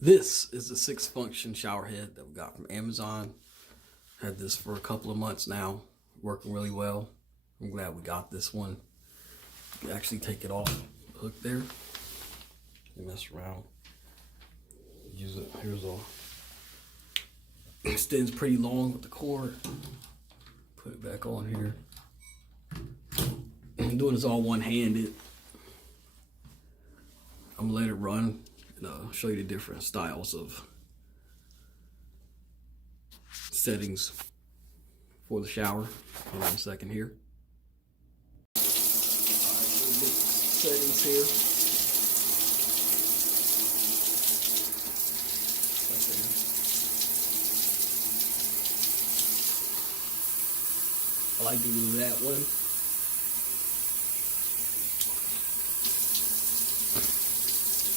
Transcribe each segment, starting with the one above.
This is the 6-function shower head that we got from Amazon. Had this for a couple of months now, working really well. I'm glad we got this one. You actually take it off the hook there and mess around. Use it. Here's all. Extends pretty long with the cord. Put it back on here. I'm doing this all one-handed. I'm gonna let it run and show you the different styles of settings for the shower. Hold on a second here. Alright, so we get settings here. Right there. I like to do that one.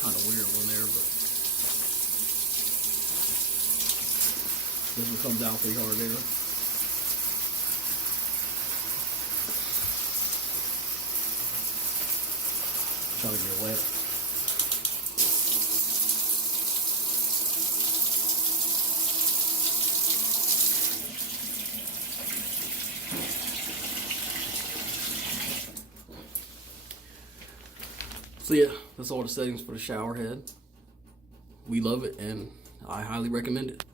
Kind of weird one there, but this one comes out pretty hard there. Trying to get wet. So yeah, that's all the settings for the shower head. We love it and I highly recommend it.